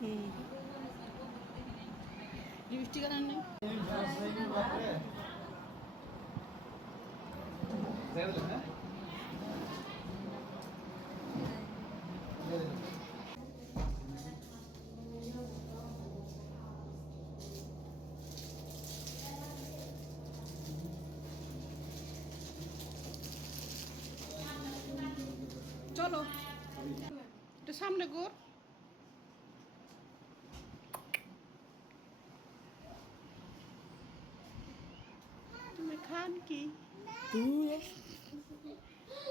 হুম lipstick আনার নেই চলো একটু সামনে গোর খান কি?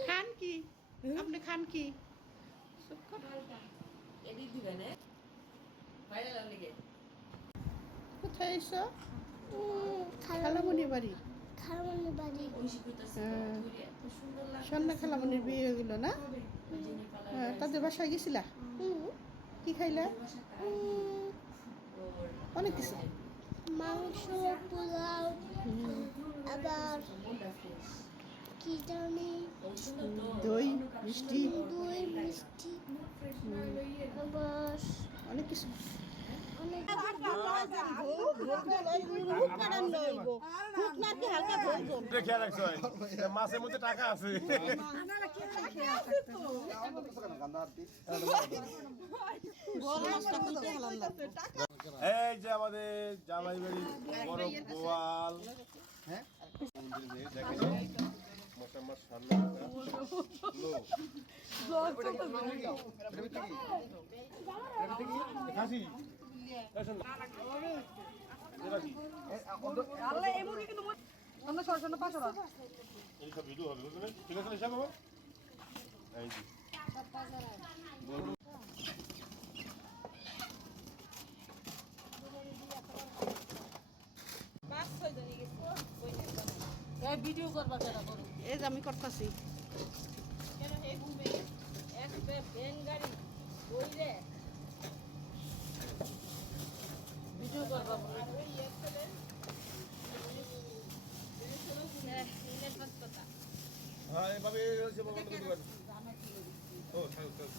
খান কি? আপনি খান কি? কোথায় এসো? খালামণি বাড়ি। হ্যাঁ। সন্ধ্যা খালামণির বিয়ে গেল না? তাদের বাসায় গেছিলা? কি খাইলা? অনেক কিছু। মাংস পোলাও। আবার কি জানি? দই মিষ্টি। দই মিষ্টি। আবার অনেক কিছু। অনেক মাছের মধ্যে টাকা আছে। এই যে আমাদের জামাই বাড়ি বড় গোয়াল। হ্যাঁ? মশা মাছ খাসি এই সব ভিডিও হবে বুঝলেন ঠিক আছে হিসাব হবে এই যে ভিডিও করবা কেন করো এই যে আমি করতেছি ভিডিও করবা হ্যাঁ এভাবে হচ্ছে দিবেন ও ছাড়ো ছাড়ো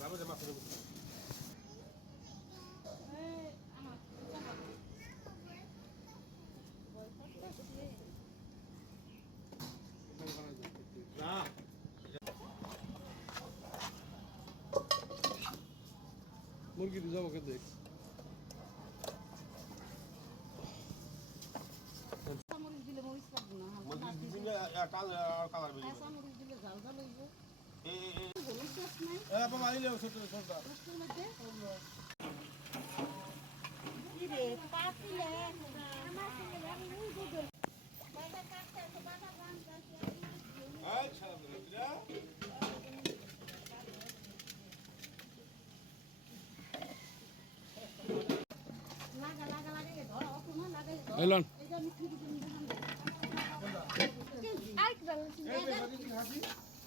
বাবা জামা করে না মুরগি দিয়ে যাব কে দেখ বাবা এলন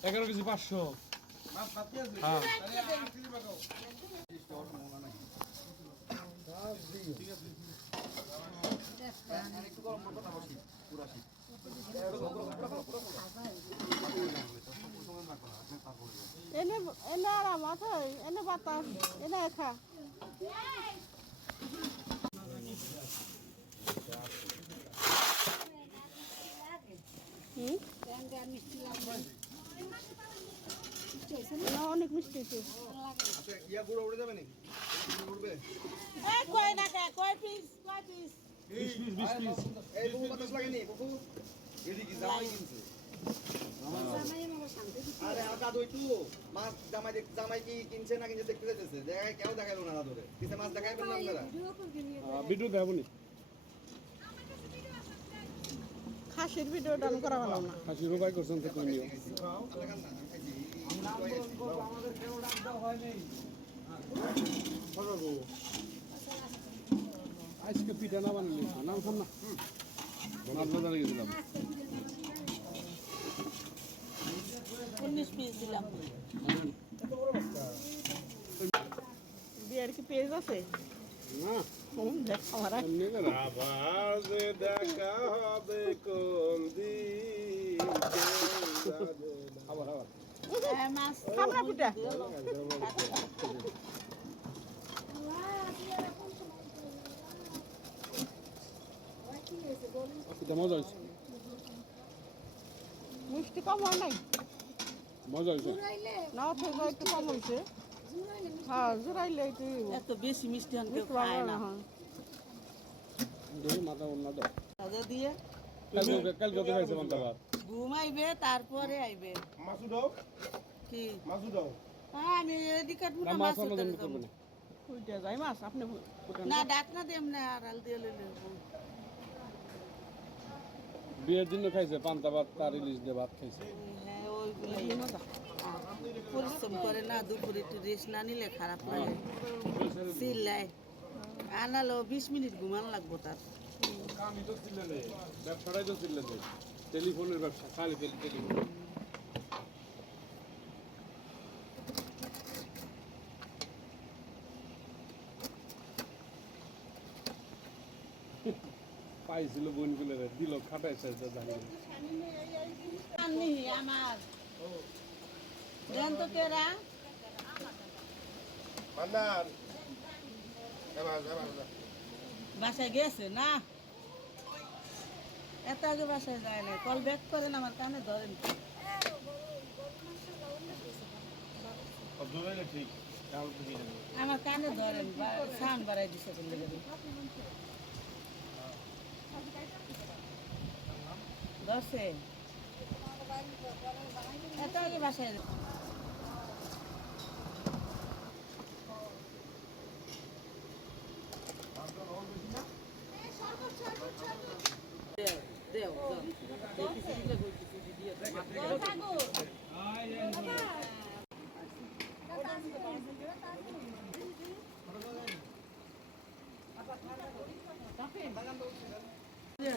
এগারো কেজি পাঁচশো। হ্যাঁ। এনে এনে হয় এনে বাতাস এনে খা। না, অনেক মিষ্টি হয়েছে কয় না কয় পিস কয় পিস ভিডিও দেখাবনি খাসির ভিডিও ডান করা ভালো না। হাসি রুবাই করছেন তো তুমিও। আজকে পিঠা না বানালি নাম খাম না। বাজারে গেছিলাম। উনিশ পিস দিলাম। বিয়ের কি পেজ আছে? না দেখ হবে কোন দিন আবার আবার সামনে পিঠা মজা হয়েছে মিষ্টি কম হয় নাই? মজা হয়েছে। না থেকে একটু কম হয়েছে। হ্যাঁ জোরাইলে এত বেশি মিষ্টি আনতে মিষ্টি খায় না। না দেখি মাথা অন্য দিয়ে কালকে কালকে খাইছে মান্তা ঘুমাইবে তারপরে আইবে। মাসু দাও। কি? মাসু দাও। হ্যাঁ, আমি না মাছ জন্য করব না। যাই মাছ আপনি না। ডাক না দেম না আর আল দিয়ে লইলে বিয়ের জন্য খাইছে পান্তা ভাত তার ইলিশ দিয়ে ভাত খাইছে। হ্যাঁ ওইগুলাই। পরিশ্রম করে না দুপুরে একটু রেস্ট না নিলে খারাপ লাগে। চিল্লায়। আনালো বিশ মিনিট ঘুমানো লাগবো তার। আমি তো ছিলেন ব্যবসাটাই তো ছিলেন টেলিফোনের ব্যবসা খালি টেলিফোন। পাইছিল দিল খাটাইছে জানি। আমার। দেন তো কেরা মান্নান বাসায় গেছে না? এত আগে বাসায় যায় না কল ব্যাক করেন আমার কানে ধরেন। আমার কানে ধরেন সাউন্ড বাড়াই দিছে ধরছে। এত আগে বাসায় দেও দেও দেও কিছু দিলে কিছু দিয়ে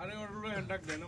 আরে ওর হ্যান্ডাক দেন